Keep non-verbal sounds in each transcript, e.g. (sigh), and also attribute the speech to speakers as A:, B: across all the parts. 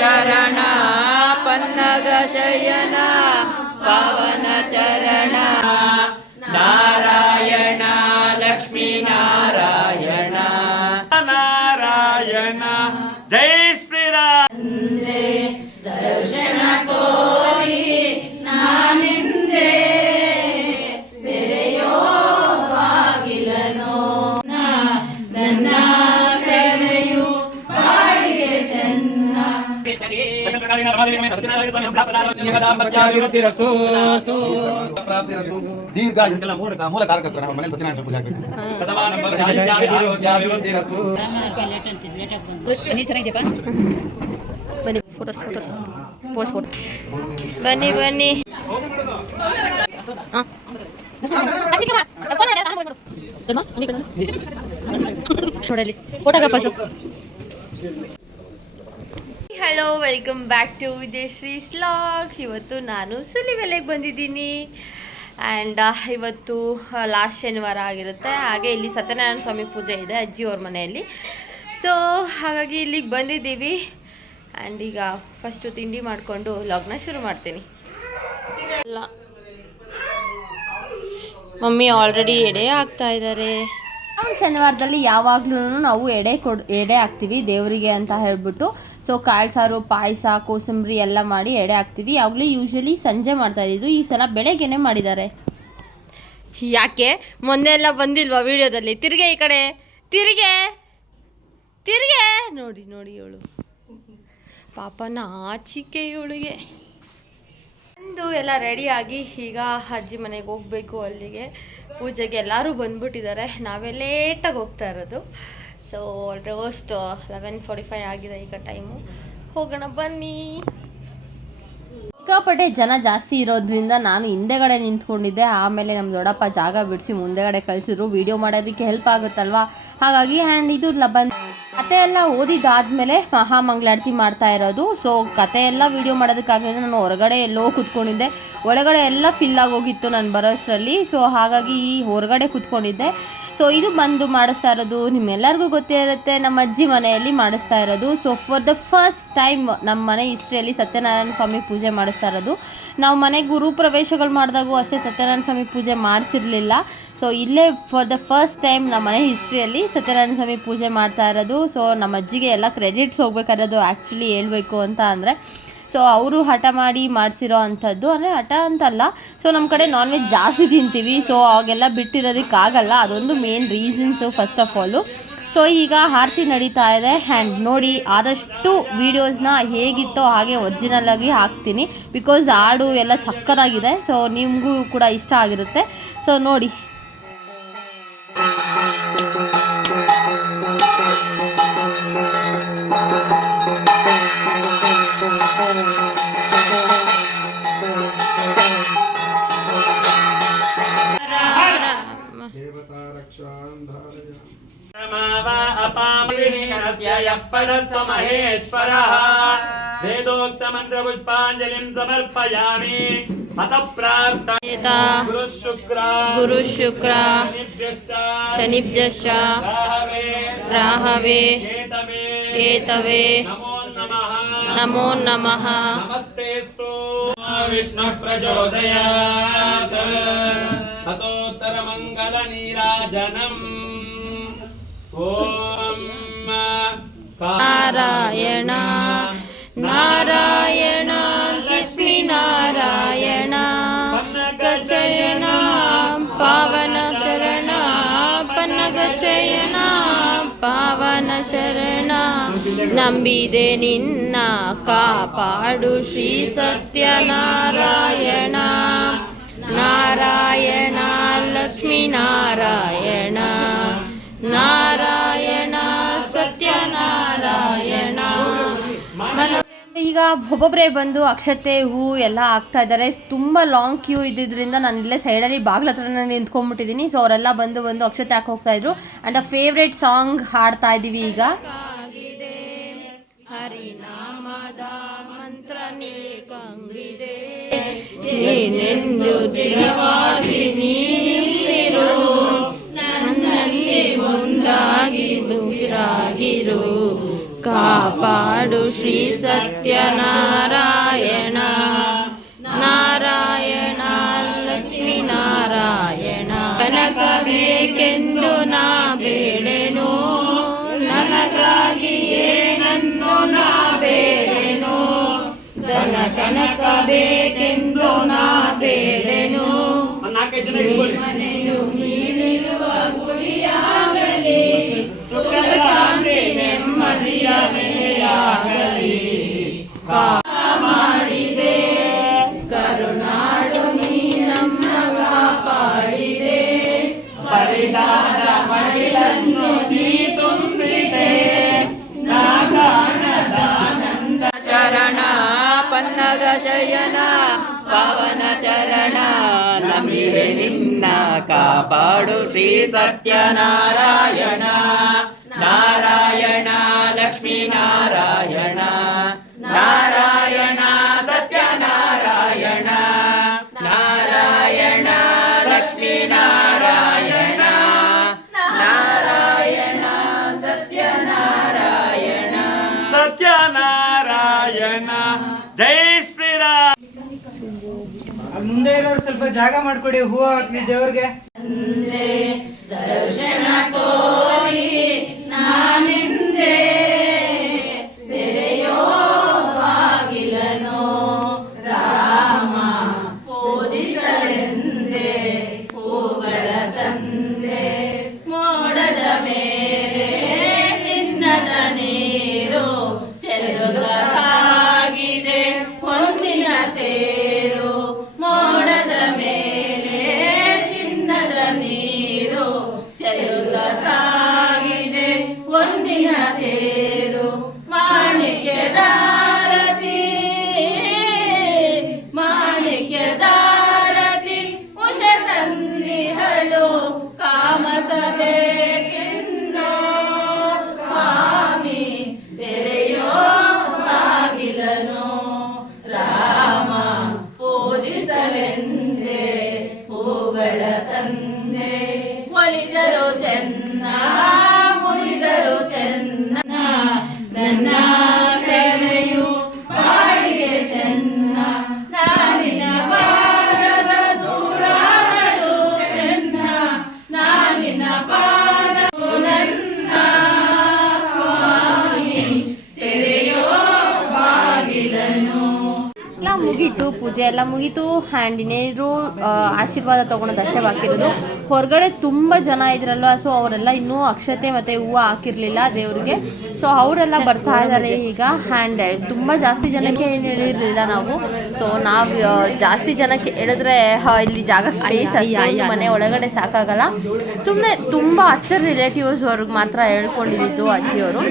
A: चरणापन्नदशयना पावनचरणा
B: ದೀರ್ಘ ಮೂಲ ಕಾರಕತ್ವ ನಮ್ಮ ಮನೇಲಿ ಸತ್ಯನಾರಾಯಣ ಪೂಜೆ
C: ಬನ್ನಿ ಫೋಟೋಸ್ ಫೋಟೋಸ್ ಪೋಸ್ಟ್ ಫೋಟೋ ಬನ್ನಿ ಬನ್ನಿ. ಹಾಂ. ನೋಡಲಿ photographers hello welcome back to Videshri vlog ಇವತ್ತು ನಾನು ಸುಲಿವೆಲೆಗೆ ಬಂದಿದ್ದೀನಿ ಆ್ಯಂಡ್ ಇವತ್ತು ಲಾಸ್ಟ್ ಶನಿವಾರ ಆಗಿರುತ್ತೆ. ಹಾಗೆ ಇಲ್ಲಿ ಸತ್ಯನಾರಾಯಣ ಸ್ವಾಮಿ ಪೂಜೆ ಇದೆ ಅಜ್ಜಿ ಅವ್ರ ಮನೆಯಲ್ಲಿ. ಸೊ ಹಾಗಾಗಿ ಇಲ್ಲಿಗೆ ಬಂದಿದ್ದೀವಿ. ಆ್ಯಂಡ್ ಈಗ ಫಸ್ಟು ತಿಂಡಿ ಮಾಡಿಕೊಂಡು ಲಾಗ್ನ ಶುರು ಮಾಡ್ತೀನಿ. ಮಮ್ಮಿ ಆಲ್ರೆಡಿ ಎಡೆ ಆಗ್ತಾ ಇದ್ದಾರೆ ನಾವು ಶನಿವಾರದಲ್ಲಿ ಯಾವಾಗ್ಲೂ ನಾವು ಎಡೆ ಕೊಡ್ ಎಡೆ ಹಾಕ್ತೀವಿ ದೇವರಿಗೆ ಅಂತ ಹೇಳ್ಬಿಟ್ಟು. ಸೊ ಕಾಳು ಸಾರು, ಪಾಯಸ, ಕೋಸಂಬರಿ ಎಲ್ಲ ಮಾಡಿ ಎಡೆ ಹಾಕ್ತೀವಿ. ಯಾವಾಗಲೂ ಯೂಶ್ವಲಿ ಸಂಜೆ ಮಾಡ್ತಾ ಇದ್ದಿದ್ದು, ಈ ಸಲ ಬೆಳಗ್ಗೆನೆ ಮಾಡಿದ್ದಾರೆ. ಯಾಕೆ? ಮೊನ್ನೆ ಎಲ್ಲ ಬಂದಿಲ್ವಾ ವಿಡಿಯೋದಲ್ಲಿ? ತಿರುಗೆ ಈ ಕಡೆ. ತಿರುಗೆ. ತಿರುಗೆ. ನೋಡಿ ನೋಡಿ ಇವಳು. ಪಾಪನ ಆಚಿಕೆ ಇವಳಿಗೆ ಬಂದು ಎಲ್ಲ ರೆಡಿಯಾಗಿ ಈಗ ಅಜ್ಜಿ ಮನೆಗೆ ಹೋಗಬೇಕು ಅಲ್ಲಿಗೆ. ಪೂಜೆಗೆ ಎಲ್ಲರೂ ಬಂದ್ಬಿಟ್ಟಿದ್ದಾರೆ. ನಾವೇ ಲೇಟಾಗಿ ಹೋಗ್ತಾ ಇರೋದು. So almost eleven forty five ಆಗಿದೆ ಈಗ ಟೈಮು ಹೋಗೋಣ, ಬನ್ನಿ. ಸಿಕ್ಕಾಪಟ್ಟೆ ಜನ ಜಾಸ್ತಿ ಇರೋದ್ರಿಂದ ನಾನು ಹಿಂದೆಗಡೆ ನಿಂತ್ಕೊಂಡಿದ್ದೆ. ಆಮೇಲೆ ನಮ್ಮ ದೊಡ್ಡಪ್ಪ ಜಾಗ ಬಿಡಿಸಿ ಮುಂದೆಗಡೆ ಕಳಿಸಿದ್ರು. ವಿಡಿಯೋ ಮಾಡೋದಕ್ಕೆ ಹೆಲ್ಪ್ ಆಗುತ್ತಲ್ವಾ? ಹಾಗಾಗಿ ಆ್ಯಂಡ್ ಇದು ಲ ಬಂದು ಕತೆ ಎಲ್ಲ ಮಹಾ ಮಹಾಮಂಗಳಾರತಿ ಮಾಡ್ತಾ ಇರೋದು. ಸೊ ಕತೆ ಎಲ್ಲ ವಿಡಿಯೋ ಮಾಡೋದಕ್ಕಾಗಲಿಲ್ಲ. ನಾನು ಹೊರಗಡೆ ಎಲ್ಲೋ ಕುತ್ಕೊಂಡಿದ್ದೆ. ಒಳಗಡೆ ಎಲ್ಲ ಫಿಲ್ ಆಗೋಗಿತ್ತು ನಾನು ಬರೋಷ್ಟರಲ್ಲಿ. ಸೊ ಹಾಗಾಗಿ ಹೊರಗಡೆ ಕುತ್ಕೊಂಡಿದ್ದೆ. ಸೊ ಇದು ಬಂದು ಮಾಡಿಸ್ತಾ ಇರೋದು ನಿಮ್ಮೆಲ್ಲರಿಗೂ ಗೊತ್ತೇ ಇರುತ್ತೆ. ನಮ್ಮ ಅಜ್ಜಿ ಮನೆಯಲ್ಲಿ ಮಾಡಿಸ್ತಾ ಇರೋದು so for the first time ನಮ್ಮ ಮನೆ ಹಿಸ್ಟ್ರಿಯಲ್ಲಿ ಸತ್ಯನಾರಾಯಣ ಸ್ವಾಮಿ ಪೂಜೆ ಮಾಡಿಸ್ತಾ ಇರೋದು ನಾವು ಮನೆ ಗುರು ಪ್ರವೇಶಗಳು ಮಾಡಿದಾಗೂ ಅಷ್ಟೇ ಸತ್ಯನಾರಾಯಣ ಸ್ವಾಮಿ ಪೂಜೆ ಮಾಡಿಸಿರ್ಲಿಲ್ಲ. ಸೊ ಇಲ್ಲೇ ಫಾರ್ ದ ಫಸ್ಟ್ ಟೈಮ್ ನಮ್ಮ ಮನೆ ಹಿಸ್ಟ್ರಿಯಲ್ಲಿ ಸತ್ಯನಾರಾಯಣ ಸ್ವಾಮಿ ಪೂಜೆ ಮಾಡ್ತಾ ಇರೋದು ಸೊ ನಮ್ಮ ಅಜ್ಜಿಗೆ ಎಲ್ಲ ಕ್ರೆಡಿಟ್ಸ್ ಹೋಗ್ಬೇಕಾಗಿರೋದು ಆ್ಯಕ್ಚುಲಿ ಹೇಳಬೇಕು ಅಂತ ಅಂದರೆ ಸೊ ಅವರು ಹಠ ಮಾಡಿ ಮಾಡಿಸಿರೋ ಅಂಥದ್ದು, ಅಂದರೆ ಹಠ ಅಂತಲ್ಲ. ಸೊ ನಮ್ಮ ಕಡೆ ನಾನ್ ವೆಜ್ ಜಾಸ್ತಿ ತಿಂತೀವಿ. ಸೊ ಅವಾಗೆಲ್ಲ ಬಿಟ್ಟಿರೋದಕ್ಕಾಗಲ್ಲ ಅದೊಂದು main reasons first of all so ಈಗ ಆರತಿ ನಡೀತಾ ಇದೆ. ಆ್ಯಂಡ್ ನೋಡಿ, ಆದಷ್ಟು ವೀಡಿಯೋಸ್ನ ಹೇಗಿತ್ತೋ ಹಾಗೆ ಒರಿಜಿನಲ್ ಆಗಿ ಹಾಕ್ತೀನಿ. ಬಿಕಾಸ್ ಹಾಡು ಎಲ್ಲ ಸಕ್ಕತ್ತಾಗಿದೆ. ಸೊ ನಿಮಗೂ ಕೂಡ ಇಷ್ಟ ಆಗಿರುತ್ತೆ. ಸೊ ನೋಡಿ.
A: महेश्वरः वेदोक्तमन्त्रपुष्पाञ्जलिं समर्पयामि। अतः प्रार्थयता गुरुशुक्रा।
C: गुरुशुक्रा।
A: शनिभ्यश्च। राहवे। केतवे। नमो नमः। नमस्तेस्तु विष्णुः प्रचोदयात्। ततोत्तरमङ्गलनीराजनम्। ॐ
C: ನಾರಾಯಣ ನಾರಾಯಣ ಲಕ್ಷ್ಮೀ ನಾರಾಯಣ ಗಚಯನ ಪಾವನ ಚರಣ ಪನ್ನಗಚಯನ ಪಾವನ ಶರಣ ನಂಬಿದೆ ನಿನ್ನ ಕಾಪಾಡು ಶ್ರೀ ಸತ್ಯನಾರಾಯಣ ನಾರಾಯಣ ಲಕ್ಷ್ಮೀ ನಾರಾಯಣ ನಾರಾಯಣ ಈಗ ಒಬ್ಬೊಬ್ಬರೇ ಬಂದು ಅಕ್ಷತೆ, ಹೂ ಎಲ್ಲ ಹಾಕ್ತಾ ಇದ್ದಾರೆ. ತುಂಬ ಲಾಂಗ್ ಕ್ಯೂ ಇದ್ದಿದ್ದರಿಂದ ನಾನು ಇಲ್ಲೇ ಸೈಡಲ್ಲಿ ಬಾಗ್ಲ ಹತ್ರನೇ ನಿಂತ್ಕೊಂಡ್ಬಿಟ್ಟಿದ್ದೀನಿ. ಸೊ ಅವರೆಲ್ಲ ಬಂದು ಬಂದು ಅಕ್ಷತೆ ಹಾಕಿ ಹೋಗ್ತಾ ಇದ್ರು. ಆ್ಯಂಡ್ ಅ ಫೇವ್ರೇಟ್ ಸಾಂಗ್ ಹಾಡ್ತಾ ಇದ್ದೀವಿ ಈಗ. ಹರಿನಾಮದ ಮಂತ್ರ ಕಂಬಿದೆ ಏನೆಂದು ಚಿರವಾಗಿ ಕಾಪಾಡು ಶ್ರೀ ಸತ್ಯನಾರಾಯಣ. ನಾರಾಯಣ ಲಕ್ಷ್ಮೀ ನಾರಾಯಣ. ಕನಕ ಬೇಕೆಂದು ನಾ ಬೇಡೆನು? ನನಗಾಗಿಯೇ ನನ್ನು ನಾ ಬೇಡೆನು? ಧನ ಕನಕ ಬೇಕೆಂದು ನಾ ಬೇಡೆನು?
A: ಮನೆಯು ನಾಲ್ಕೈದು
D: ನಮಿರೆ ನಿನ್ನ ಕಾಪಾಡು ಶ್ರೀ ಸತ್ಯನಾರಾಯಣ ನಾರಾಯಣ ಲಕ್ಷ್ಮೀ ನಾರಾಯಣ ನಾರಾಯಣ ಸತ್ಯನಾರಾಯಣ ನಾರಾಯಣ ಲಕ್ಷ್ಮೀ ನಾರಾಯಣ ನಾರಾಯಣ ಸತ್ಯನಾರಾಯಣ
A: ಸತ್ಯನಾರಾಯಣ ಜೈ ಶ್ರೀರಾಮ್
E: ಅಲ್ಲಿ ಮುಂದೆ ಇರೋರು ಸ್ವಲ್ಪ ಜಾಗ ಮಾಡ್ಕೊಡಿ ಹೂವು ಹಾಕ್ಲಿ ದೇವ್ರಿಗೆ.
C: ಮುಗೀತು ಪೂಜೆ ಎಲ್ಲ ಮುಗೀತು. ಆ್ಯಂಡ್ ಇನ್ನೇರು ಆಶೀರ್ವಾದ ತೊಗೊಳೋದಷ್ಟೇ ಬಾಕಿ ಇರೋದು. ಹೊರಗಡೆ ತುಂಬ ಜನ ಇದ್ರಲ್ವ ಸೊ ಅವರೆಲ್ಲ ಇನ್ನೂ ಅಕ್ಷತೆ ಮತ್ತು ಹೂವು ಹಾಕಿರಲಿಲ್ಲ ದೇವರಿಗೆ. ಸೊ ಅವರೆಲ್ಲ ಬರ್ತಾ ಇದ್ದಾರೆ ಈಗ ಆ್ಯಂಡ್ ತುಂಬ ಜಾಸ್ತಿ ಜನಕ್ಕೆ ಏನು ಹೇಳಿರಲಿಲ್ಲ ನಾವು. ಸೊ ನಾವು ಜಾಸ್ತಿ ಜನಕ್ಕೆ ಹೇಳಿದ್ರೆ ಇಲ್ಲಿ ಜಾಗ ಸ್ಪೇಸ್ ಮನೆ ಒಳಗಡೆ ಸಾಕಾಗಲ್ಲ. ಸುಮ್ಮನೆ ತುಂಬ ಹತ್ತಿರ ರಿಲೇಟಿವ್ಸ್ ಅವ್ರಿಗೆ ಮಾತ್ರ ಹೇಳ್ಕೊಂಡಿದ್ದು ಅಜ್ಜಿಯವರು.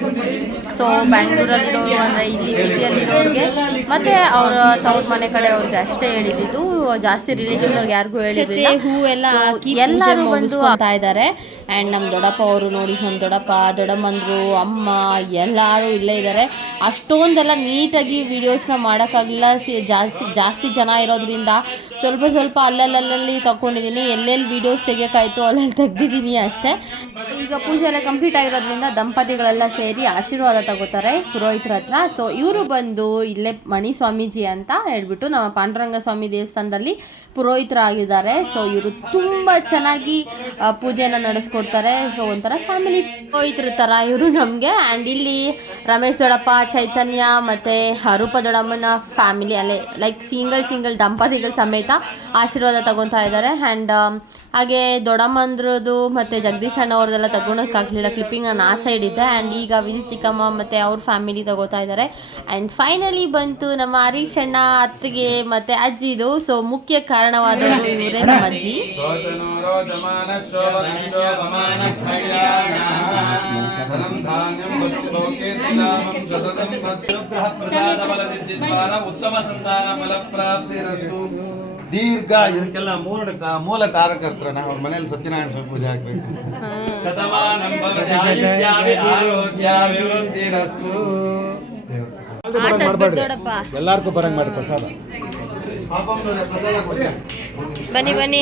C: ಸೊ ಬ್ಯಾಂಗ್ಳೂರಲ್ಲಿರೋರು ಅಂದರೆ ಇಲ್ಲಿ ಸಿಟಿಯಲ್ಲಿರೋರಿಗೆ ಮತ್ತು ಅವರ ತವ್ರ ಮನೆ ಕಡೆ ಅವ್ರಿಗೆ ಅಷ್ಟೇ ಹೇಳಿದ್ದು. ಜಾಸ್ತಿ ರಿಲೇಷನ್ ಅವ್ರಿಗೆ ಯಾರಿಗೂ ಹೇಳಿದ್ರೆ ಹೂ ಎಲ್ಲ ಎಲ್ಲರೂ ಬಂದು ಇದ್ದಾರೆ. ಆ್ಯಂಡ್ ನಮ್ಮ ದೊಡ್ಡಪ್ಪ ಅವರು ನೋಡಿ ನಮ್ಮ ದೊಡ್ಡಪ್ಪ ದೊಡ್ಡಮ್ಮಂದರು ಅಮ್ಮ ಎಲ್ಲರೂ ಇಲ್ಲೇ ಇದ್ದಾರೆ. ಅಷ್ಟೊಂದೆಲ್ಲ ನೀಟಾಗಿ ವೀಡಿಯೋಸ್ನ ಮಾಡೋಕ್ಕಾಗಲಿಲ್ಲ. ಸಿ ಜಾಸ್ತಿ ಜಾಸ್ತಿ ಜನ ಇರೋದ್ರಿಂದ ಸ್ವಲ್ಪ ಸ್ವಲ್ಪ ಅಲ್ಲಲ್ಲಲ್ಲಿ ತಗೊಂಡಿದ್ದೀನಿ ಎಲ್ಲೆಲ್ಲಿ ವೀಡಿಯೋಸ್ ತೆಗಿಯೋಕ್ಕಾಯ್ತು ಅಲ್ಲೆಲ್ಲಿ ತೆಗ್ದಿದ್ದೀನಿ ಅಷ್ಟೇ. ಈಗ ಪೂಜೆ ಎಲ್ಲ ಕಂಪ್ಲೀಟ್ ಆಗಿರೋದ್ರಿಂದ ದಂಪತಿಗಳೆಲ್ಲ ಸೇರಿ ಆಶೀರ್ವಾದ ತಗೋತಾರೆ ಪುರೋಹಿತರ ಹತ್ರ. ಸೊ ಇವರು ಬಂದು ಇಲ್ಲೇ ಮಣಿ ಸ್ವಾಮೀಜಿ ಅಂತ ಹೇಳ್ಬಿಟ್ಟು ನಮ್ಮ ಪಾಂಡುರಂಗ ಸ್ವಾಮಿ ದೇವಸ್ಥಾನದಲ್ಲಿ ಪುರೋಹಿತರಾಗಿದ್ದಾರೆ. ಸೊ ಇವರು ತುಂಬ ಚೆನ್ನಾಗಿ ಪೂಜೆಯನ್ನು ನಡೆಸ್ಕೊಡ್ತಾರೆ. ಸೊ ಒಂಥರ ಫ್ಯಾಮಿಲಿ ಪುರೋಹಿತರ ಥರ ಇವರು ನಮಗೆ. ಆ್ಯಂಡ್ ಇಲ್ಲಿ ರಮೇಶ್ ದೊಡಪ್ಪ ಚೈತನ್ಯ ಮತ್ತು ರೂಪ ದೊಡಮ್ಮನ ಫ್ಯಾಮಿಲಿ ಅಲ್ಲೇ ಲೈಕ್ ಸಿಂಗಲ್ ಸಿಂಗಲ್ ದಂಪತಿಗಳ ಸಮೇತ ಆಶೀರ್ವಾದ ತಗೊತಾ ಇದ್ದಾರೆ. ಆ್ಯಂಡ್ ಹಾಗೆ ದೊಡ್ಡಮ್ಮಂದ್ರದ್ದು ಮತ್ತು ಜಗದೀಶ್ ಅಣ್ಣ ಅವ್ರದ್ದೆಲ್ಲ ತಗೊಳಕ್ಕಾಗಲಿಲ್ಲ ಕ್ಲಿಪ್ಪಿಂಗ್ ನಾನು ಆ ಸೈಡ್ ಇದ್ದೆ. ಆ್ಯಂಡ್ ಈಗ ವಿಜಿ ಚಿಕ್ಕಮ್ಮ ಮತ್ತು ಅವ್ರ ಫ್ಯಾಮಿಲಿ ತಗೋತಾ ಇದ್ದಾರೆ ಆ್ಯಂಡ್ ಫೈನಲಿ ಬಂತು ನಮ್ಮ ಹರೀಶ್ ಅಣ್ಣ ಅತ್ತಿಗೆ ಮತ್ತು ಅಜ್ಜಿದು. ಸೊ ಮುಖ್ಯ ಕಾರಣವಾದವರು ಇವರೇ ನಮ್ಮ ಅಜ್ಜಿ.
A: ಉತ್ತಮ ಸಂತಾನ
B: ದೀರ್ಘ ಇದಕ್ಕೆಲ್ಲ ಮೂಲ ಮೂಲ ಕಾರಕರ್ತರನ ಅವ್ರ ಮನೇಲಿ ಸತ್ಯನಾರಾಯಣ ಸ್ವಾಮಿ ಪೂಜೆ ಹಾಕ್ಬೇಕು. ಎಲ್ಲಾರ್ಗೂ ಬರಂಗ್ ಮಾಡಿ ಪ್ರಸಾದ.
C: ಬನ್ನಿ ಬನ್ನಿ.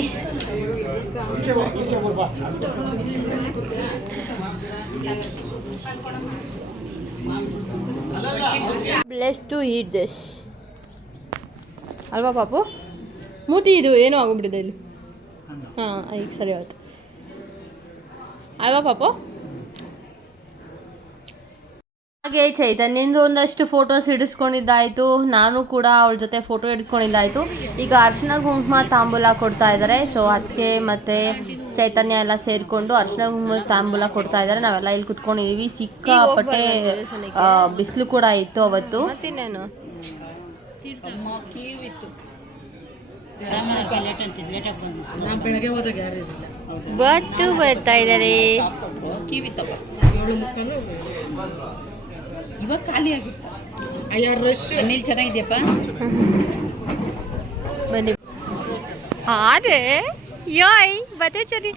C: ಬ್ಲೆಸ್ ಟು ಈಟ್ ದಿಸ್ ಅಲ್ವಾ ಪಾಪು? ಮೂತಿ ಇದು ಏನೋ ಆಗೋಗ್ಬಿಟ್ಟಿದೆ ಇಲ್ಲಿ. ಹಾಂ ಈಗ ಸರಿ ಆಯ್ತು. ಅಲ್ವಾ ಪಾಪ? ಹಾಗೆ ಚೈತನ್ಯಂದು ಒಂದಷ್ಟು ಫೋಟೋಸ್ ಹಿಡಿಸ್ಕೊಂಡಿದ್ದಾಯಿತು. ನಾನು ಕೂಡ ಅವಳ ಜೊತೆ ಫೋಟೋ ಹಿಡ್ಕೊಂಡಿದ್ದಾಯಿತು. ಈಗ ಅರ್ಶನ ಕುಂಕುಮ ತಾಂಬೂಲ ಕೊಡ್ತಾ ಇದ್ದಾರೆ. ಸೊ ಅದಕ್ಕೆ ಮತ್ತು ಚೈತನ್ಯ ಎಲ್ಲ ಸೇರಿಕೊಂಡು ಅರ್ಶನ ಕುಂಕುಮ ತಾಂಬೂಲ ಕೊಡ್ತಾ ಇದ್ದಾರೆ. ನಾವೆಲ್ಲ ಇಲ್ಲಿ ಕುತ್ಕೊಂಡಿದ್ದೀವಿ ಸಿಕ್ಕಾಪಟ್ಟೆ ಬಿಸಿಲು ಕೂಡ ಇತ್ತು ಅವತ್ತು. ಮತ್ತಿನ್ನೇನು ಬಟ್ಟು ಬರ್ತಾ ಇದ್ದಾರೆ.
F: ಇವಾಗ ಖಾಲಿ ಆಗಿರ್ತಾರೆ ಅಯ್ಯ ರಶ್ ಮೇಲೆ ಚೆನ್ನಾಗಿದೆಯಪ್ಪ?
C: ಬನ್ನಿ. ಅದೇ ಯೋಯ್ ಬತ್ತೆ ಚರಿ.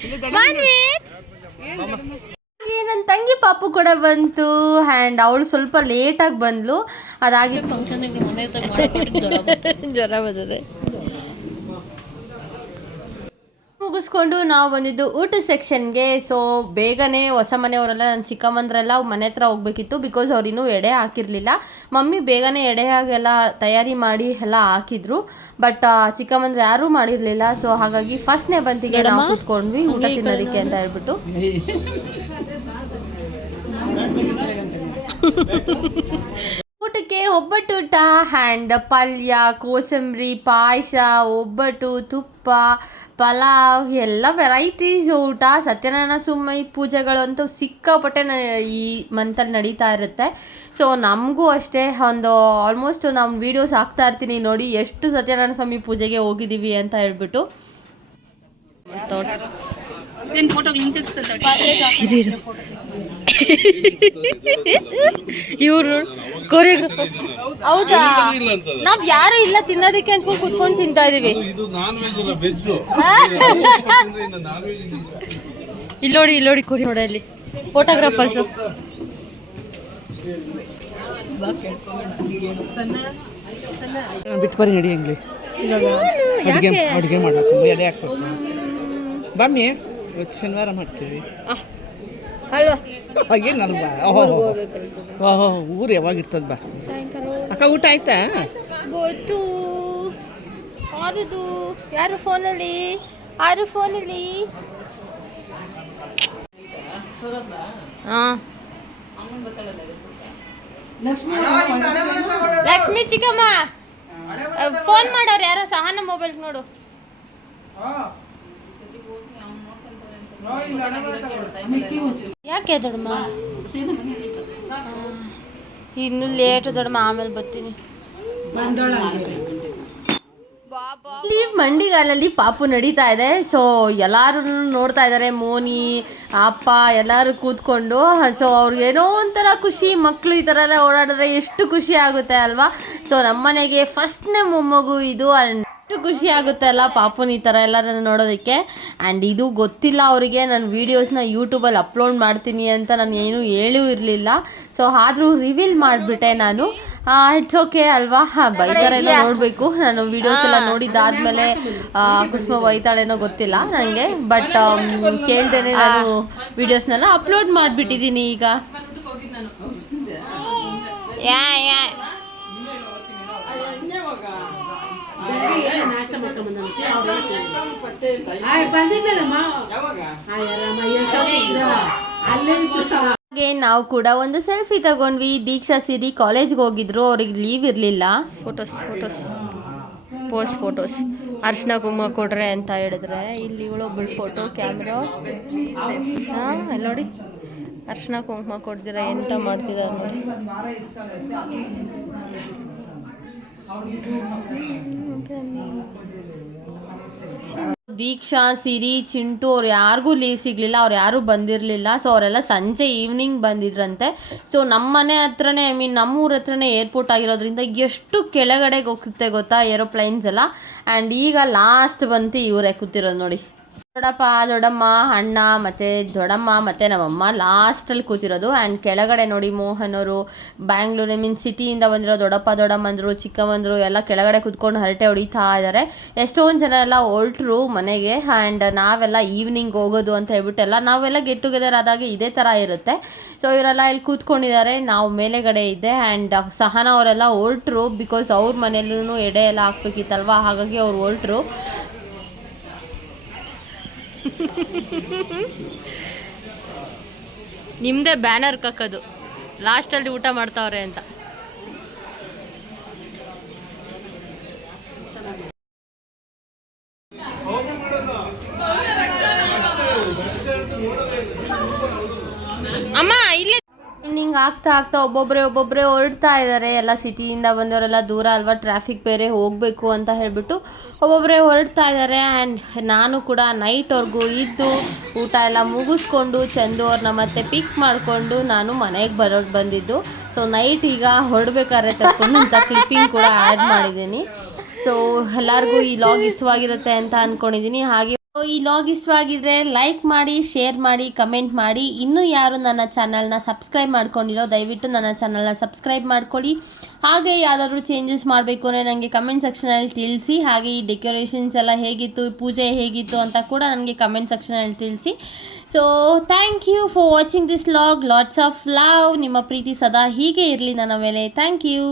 C: ನನ್ನ ತಂಗಿ ಪಾಪು ಕೂಡ ಬಂತು. ಆ್ಯಂಡ್ ಅವಳು ಸ್ವಲ್ಪ ಲೇಟಾಗಿ ಬಂದ್ಲು. ಫಂಕ್ಷನ್ ಜ್ವರ ಬರ್ತದೆ (laughs) ಮುಗಿಸ್ಕೊಂಡು ನಾವು ಬಂದಿದ್ದು ಊಟ ಸೆಕ್ಷನ್ಗೆ ಸೊ ಬೇಗನೆ ಹೊಸ ಮನೆಯವರೆಲ್ಲ ನನ್ನ ಚಿಕ್ಕಮ್ಮಂದ್ರೆಲ್ಲ ಮನೆ ಹತ್ರ ಹೋಗ್ಬೇಕಿತ್ತು ಬಿಕಾಸ್ ಅವ್ರು ಇನ್ನೂ ಎಡೆ ಹಾಕಿರಲಿಲ್ಲ. ಮಮ್ಮಿ ಬೇಗನೆ ಎಡೆಯಾಗೆಲ್ಲ ತಯಾರಿ ಮಾಡಿ ಎಲ್ಲ ಹಾಕಿದ್ರು. ಬಟ್ ಚಿಕ್ಕಮ್ಮಂದ್ರೆ ಯಾರೂ ಮಾಡಿರಲಿಲ್ಲ. ಸೊ ಹಾಗಾಗಿ ಫಸ್ಟ್ನೇ ಬಂತಿಗೆ ನಾವು ಕೂತ್ಕೊಂಡ್ವಿ ಊಟ ತಿನ್ನೋದಕ್ಕೆ ಅಂತ ಹೇಳ್ಬಿಟ್ಟು. ಊಟಕ್ಕೆ ಒಬ್ಬಟ್ಟು ಊಟ ಹ್ಯಾಂಡ್ ಪಲ್ಯ ಕೋಸಂಬರಿ ಪಾಯಸ ಒಬ್ಬಟ್ಟು ತುಪ್ಪ ಪಲಾವ್, ಎಲ್ಲ ವೆರೈಟೀಸ್ ಊಟ, ಸತ್ಯನಾರಾಯಣ ಸುಮ್ಮೈ ಪೂಜೆಗಳು ಅಂತೂ ಸಿಕ್ಕಾಪಟ್ಟೆ ಈ ಮಂತಲ್ಲಿ ನಡೀತಾ ಇರುತ್ತೆ. ಸೊ ನಮಗೂ ಅಷ್ಟೇ, ಒಂದು ಆಲ್ಮೋಸ್ಟ್ ನಮ್ಮ ವೀಡಿಯೋಸ್ ಹಾಕ್ತಾ ಇರ್ತೀನಿ ನೋಡಿ, ಎಷ್ಟು ಸತ್ಯನಾರಾಯಣ ಸ್ವಾಮಿ ಪೂಜೆಗೆ ಹೋಗಿದ್ದೀವಿ ಅಂತ ಹೇಳ್ಬಿಟ್ಟು. ಇವರು ಕೊರಿಯೋಗ್ರಫರ್ ಹೌದಾ? ನಾವ್ ಯಾರು ಇಲ್ಲ ತಿನ್ನೋದಕ್ಕೆ ಅಂತ ಕುತ್ಕೊಂಡು ತಿಂತಾ ಇದೀವಿ.
B: ಇದು ನಾನ್ ವೆಜ್ ಅಲ್ಲ ವೆಜ್ ನಾನ್ ವೆಜ್
C: ಇಲ್ಲಿ ನೋಡಿ ಇಲ್ಲಿ ನೋಡಿ ಕೊಡಿ ನೋಡಿ ಅಲ್ಲಿ. ಫೋಟೋಗ್ರಾಫರ್ಸು
E: ಬಿಟ್ಟು ಬರೀ ನಡಿ ಹಂಗ್ಲಿ ಅಡುಗೆ ಅಡುಗೆ ಮಾಡಬೇಕು ಎಡೆ ಹಾಕ್ಬೇಕು. ಬಮ್ಮಿ ಇವತ್ತು ಶನಿವಾರ ಮಾಡ್ತೀವಿ.
C: ಅಲ್ವಾ?
E: ಏನು ನಾನು ಓಹೋ ಓಹೋ ಊರು ಯಾವಾಗ ಇರ್ತದ ಬಾ. ಅಕ್ಕ ಊಟ ಆಯ್ತಾ?
C: ಗೊತ್ತು. ಯಾರದು ಯಾರು ಫೋನಲ್ಲಿ ಯಾರು ಫೋನಲ್ಲಿ ಹಾಂ ಲಕ್ಷ್ಮಿ ಚಿಕ್ಕಮ್ಮ. ಫೋನ್ ಮಾಡೋರು ಯಾರೋ ಸಹನ ಮೊಬೈಲ್ ನೋಡು. ಯಾಕೆ ದೊಡ್ಡಮ್ಮ? ಇನ್ನು ಲೇಟ್ ದೊಡ್ಡಮ್ಮ, ಆಮೇಲೆ ಬರ್ತೀನಿ. ಇಲ್ಲಿ ಮಂಡಿಗಾಲಲ್ಲಿ ಪಾಪು ನಡೀತಾ ಇದೆ. ಸೊ ಎಲ್ಲರೂ ನೋಡ್ತಾ ಇದ್ದಾರೆ. ಮೋನಿ, ಅಪ್ಪ ಎಲ್ಲರೂ ಕೂತ್ಕೊಂಡು. ಸೊ ಅವ್ರಿಗೆ ಏನೋ ಒಂಥರ ಖುಷಿ. ಮಕ್ಕಳು ಈ ಥರ ಎಲ್ಲ ಓಡಾಡಿದ್ರೆ ಎಷ್ಟು ಖುಷಿ ಆಗುತ್ತೆ ಅಲ್ವಾ? ಸೊ ನಮ್ಮನೆಗೆ ಫಸ್ಟ್ನೇ ಮೊಮ್ಮಗು ಇದು and ಎಷ್ಟು ಖುಷಿ ಆಗುತ್ತೆ ಅಲ್ಲ ಪಾಪುನ ಈ ಥರ ಎಲ್ಲರನ್ನು ನೋಡೋದಕ್ಕೆ. ಆ್ಯಂಡ್ ಇದು ಗೊತ್ತಿಲ್ಲ ಅವರಿಗೆ ನಾನು ವೀಡಿಯೋಸ್ನ ಯೂಟ್ಯೂಬಲ್ಲಿ ಅಪ್ಲೋಡ್ ಮಾಡ್ತೀನಿ ಅಂತ ನಾನು ಏನೂ ಹೇಳೂ ಇರಲಿಲ್ಲ. ಸೊ ಆದರೂ ರಿವೀಲ್ ಮಾಡಿಬಿಟ್ಟೆ ನಾನು. ಇಟ್ಸ್ ಓಕೆ ಅಲ್ವಾ? ಹಾಂ ಎಲ್ಲ ನೋಡಬೇಕು. ನಾನು ವೀಡಿಯೋಸ್ ಎಲ್ಲ ನೋಡಿದ್ದಾದಮೇಲೆ ಕುಸುಮ ಬೈತಾಳೇನೋ ಗೊತ್ತಿಲ್ಲ ನನಗೆ ಬಟ್ ಕೇಳ್ದೇನೆ ನಾನು ವೀಡಿಯೋಸ್ನೆಲ್ಲ ಅಪ್ಲೋಡ್ ಮಾಡಿಬಿಟ್ಟಿದ್ದೀನಿ ಈಗ. ಹಾಗೆ ನಾವು ಕೂಡ ಒಂದು ಸೆಲ್ಫಿ ತಗೊಂಡ್ವಿ. ದೀಕ್ಷಾ ಸಿರಿ ಕಾಲೇಜ್ಗೆ ಹೋಗಿದ್ರು. ಅವ್ರಿಗೆ ಲೀವ್ ಇರಲಿಲ್ಲ. ಫೋಟೋಸ್ ಫೋಟೋಸ್ ಪೋಸ್ಟ್ ಫೋಟೋಸ್ ಅರ್ಶನ ಕುಂಕುಮ ಕೊಡ್ರೆ ಅಂತ ಹೇಳಿದ್ರೆ. ಇಲ್ಲಿ ಇವಳೊಬ್ಬಳು ಫೋಟೋ ಕ್ಯಾಮ್ರಾ ಹಾಂ ನೋಡಿ. ಅರ್ಶಿನ ಕುಂಕುಮ ಕೊಡ್ತೀರಾ ಎಂತ ಮಾಡ್ತಿದ್ದಾರೆ ನೋಡಿ. ದೀಕ್ಷಾ, ಸಿರಿ, ಚಿಂಟು, ಅವ್ರು ಯಾರಿಗೂ ಲೀವ್ ಸಿಗಲಿಲ್ಲ, ಅವ್ರು ಯಾರೂ ಬಂದಿರಲಿಲ್ಲ. ಸೊ ಅವರೆಲ್ಲ ಸಂಜೆ ಈವ್ನಿಂಗ್ ಬಂದಿದ್ರಂತೆ. ಸೊ ನಮ್ಮ ಮನೆ ಹತ್ರನೇ ಐ ಮೀನ್ ನಮ್ಮ ಊರ ಹತ್ರನೇ ಏರ್ಪೋರ್ಟ್ ಆಗಿರೋದ್ರಿಂದ ಎಷ್ಟು ಕೆಳಗಡೆಗೆ ಹೋಗುತ್ತೆ ಗೊತ್ತಾ ಏರೋಪ್ಲೈನ್ಸ್ ಎಲ್ಲ? ಆ್ಯಂಡ್ ಈಗ ಲಾಸ್ಟ್ ಬಂತು ಇವರೇ ಕೂತಿರೋದು ನೋಡಿ. ದೊಡ್ಡಪ್ಪ, ದೊಡ್ಡಮ್ಮ, ಅಣ್ಣ ಮತ್ತು ದೊಡ್ಡಮ್ಮ ಮತ್ತು ನಮ್ಮಮ್ಮ ಲಾಸ್ಟಲ್ಲಿ ಕೂತಿರೋದು. ಆ್ಯಂಡ್ ಕೆಳಗಡೆ ನೋಡಿ ಮೋಹನ್ ಅವರು ಬ್ಯಾಂಗ್ಳೂರು ಮೀನ್ ಸಿಟಿಯಿಂದ ಬಂದಿರೋ ದೊಡ್ಡಪ್ಪ ದೊಡ್ಡಮ್ಮಂದರು ಚಿಕ್ಕಮ್ಮಂದರು ಎಲ್ಲ ಕೆಳಗಡೆ ಕುತ್ಕೊಂಡು ಹರಟೆ ಹೊಡಿತಾ ಇದ್ದಾರೆ. ಎಷ್ಟೊಂದು ಜನ ಎಲ್ಲ ಹೊರಟ್ರು ಮನೆಗೆ. ಆ್ಯಂಡ್ ನಾವೆಲ್ಲ ಈವ್ನಿಂಗ್ ಹೋಗೋದು ಅಂತ ಹೇಳ್ಬಿಟ್ಟೆಲ್ಲ ನಾವೆಲ್ಲ ಗೆಟ್ ಟುಗೆದರ್ ಆದಾಗ ಇದೇ ಥರ ಇರುತ್ತೆ. ಸೊ ಇವರೆಲ್ಲ ಇಲ್ಲಿ ಕೂತ್ಕೊಂಡಿದ್ದಾರೆ. ನಾವು ಮೇಲೆಗಡೆ ಇದ್ದೆ ಆ್ಯಂಡ್ ಸಹನ ಅವರೆಲ್ಲ ಹೊರಟ್ರು ಬಿಕಾಸ್ ಅವ್ರ ಮನೇಲೂ ಎಡೆ ಎಲ್ಲ ಹಾಕ್ಬೇಕಿತ್ತಲ್ವ? ಹಾಗಾಗಿ ಅವ್ರು ಹೊರಟ್ರು. ನಿಮ್ಮದೇ ಬ್ಯಾನರ್ ಕಕ್ಕದು. ಲಾಸ್ಟಲ್ಲಿ ಊಟ ಮಾಡ್ತಾವ್ರೆ ಅಂತ ಅಮ್ಮ ಇಲ್ಲೇ ಹಿಂಗೆ ಆಗ್ತಾ ಆಗ್ತಾ ಒಬ್ಬೊಬ್ಬರೇ ಒಬ್ಬೊಬ್ಬರೇ ಹೊರಡ್ತಾ ಇದ್ದಾರೆ ಎಲ್ಲ ಸಿಟಿಯಿಂದ ಬಂದವರೆಲ್ಲ ದೂರ ಅಲ್ವಾ? ಟ್ರಾಫಿಕ್ ಬೇರೆ ಹೋಗಬೇಕು ಅಂತ ಹೇಳ್ಬಿಟ್ಟು ಒಬ್ಬೊಬ್ಬರೇ ಹೊರಡ್ತಾ ಇದ್ದಾರೆ ಆ್ಯಂಡ್ ನಾನು ಕೂಡ ನೈಟ್ವರೆಗೂ ಇದ್ದು ಊಟ ಎಲ್ಲ ಮುಗಿಸ್ಕೊಂಡು ಚಂದು ಅವ್ರನ್ನ ಮತ್ತೆ ಪಿಕ್ ಮಾಡಿಕೊಂಡು ನಾನು ಮನೆಗೆ ಬರೋದು ಬಂದಿದ್ದು. ಸೊ ನೈಟ್ ಈಗ ಹೊರಡ್ಬೇಕಾದ್ರೆ ತಕ್ಕೊಂಡಂಥ ಕ್ಲಿಪ್ಪಿಂಗ್ ಕೂಡ ಆ್ಯಡ್ ಮಾಡಿದ್ದೀನಿ. ಸೊ ಎಲ್ಲರಿಗೂ ಈ ಲಾಗ್ ಇಷ್ಟವಾಗಿರುತ್ತೆ ಅಂತ ಅಂದ್ಕೊಂಡಿದ್ದೀನಿ ಹಾಗೆ ಈ ಲಾಗ್ ಇಷ್ಟವಾಗಿದ್ರೆ ಲೈಕ್ ಮಾಡಿ ಶೇರ್ ಮಾಡಿ ಕಮೆಂಟ್ ಮಾಡಿ. ಇನ್ನೂ ಯಾರು ನನ್ನ ಚಾನಲ್ನ ಸಬ್ಸ್ಕ್ರೈಬ್ ಮಾಡ್ಕೊಂಡಿರೋ, ದಯವಿಟ್ಟು ನನ್ನ ಚಾನಲ್ನ ಸಬ್ಸ್ಕ್ರೈಬ್ ಮಾಡ್ಕೊಳ್ಳಿ ಹಾಗೆ ಯಾವುದಾದ್ರೂ ಚೇಂಜಸ್ ಮಾಡಬೇಕು ಅಂದರೆ ನನಗೆ ಕಮೆಂಟ್ ಸೆಕ್ಷನಲ್ಲಿ ತಿಳಿಸಿ. ಹಾಗೆ ಈ ಡೆಕೋರೇಷನ್ಸ್ ಎಲ್ಲ ಹೇಗಿತ್ತು, ಪೂಜೆ ಹೇಗಿತ್ತು ಅಂತ ಕೂಡ ನನಗೆ ಕಮೆಂಟ್ ಸೆಕ್ಷನಲ್ಲಿ ತಿಳಿಸಿ. So thank you for watching this vlog lots of love ನಿಮ್ಮ ಪ್ರೀತಿ ಸದಾ ಹೀಗೆ ಇರಲಿ ನನ್ನ ಮೇಲೆ. Thank you